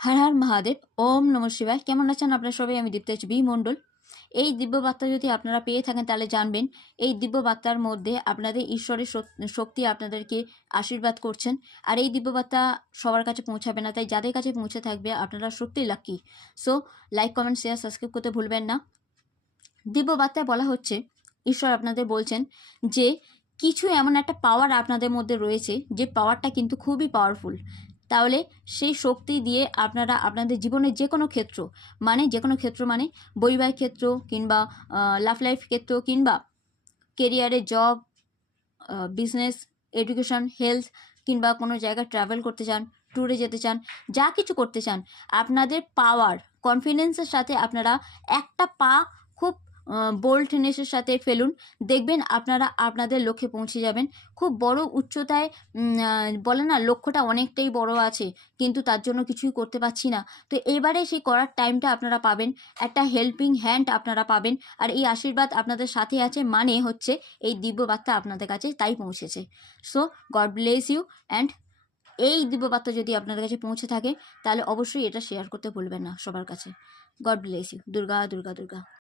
হর হর মহাদেব। ওম নমঃ শিবায়। কেমন আছেন আপনারা সবাই? আমি দীপ্তেশ বি মণ্ডল। এই দিব্য বার্তা যদি আপনারা পেয়ে থাকেন তাহলে জানবেন এই দিব্য বার্তার মধ্যে আপনাদের ঈশ্বরের শক্তি আপনাদেরকে আশীর্বাদ করছেন। আর এই দিব্য বার্তা সবার কাছে পৌঁছাবে না, তাই যাদের কাছে পৌঁছে থাকবে আপনারা সত্যি lucky. So like, comment, share, subscribe করতে ভুলবেন না। দিব্য বার্তায় বলা হচ্ছে, ঈশ্বর আপনাদের বলছেন যে কিছু এমন একটা পাওয়ার আপনাদের মধ্যে রয়েছে, যে পাওয়ারটা কিন্তু খুবই পাওয়ারফুল। তাহলে সেই শক্তি দিয়ে আপনারা আপনাদের জীবনের যে কোনো ক্ষেত্র মানে বৈবাহিক ক্ষেত্র কিংবা লাভ লাইফ ক্ষেত্র কিংবা কেরিয়ারে, জব, বিজনেস, এডুকেশন, হেলথ কিংবা কোনো জায়গায় ট্রাভেল করতে চান, ট্যুরে যেতে চান, যা কিছু করতে চান, আপনাদের পাওয়ার, কনফিডেন্সের সাথে আপনারা একটা পা খুব বোল্ডনেসের সাথে ফেলুন। দেখবেন আপনারা আপনাদের লক্ষ্যে পৌঁছে যাবেন। খুব বড় উচ্চতায় বলে না, লক্ষ্যটা অনেকটাই বড় আছে কিন্তু তার জন্য কিছুই করতে পারছি না, তো এবারে সেই করার টাইমটা আপনারা পাবেন, একটা হেল্পিং হ্যান্ড আপনারা পাবেন। আর এই আশীর্বাদ আপনাদের সাথে আছে, মানে হচ্ছে এই দিব্য বার্তা আপনাদের কাছে তাই পৌঁছেছে। So God bless you. And এই দিব্য বার্তা যদি আপনাদের কাছে পৌঁছে থাকে তাহলে অবশ্যই এটা শেয়ার করতে ভুলবেন না সবার কাছে। God bless you. Durga Durga Durga.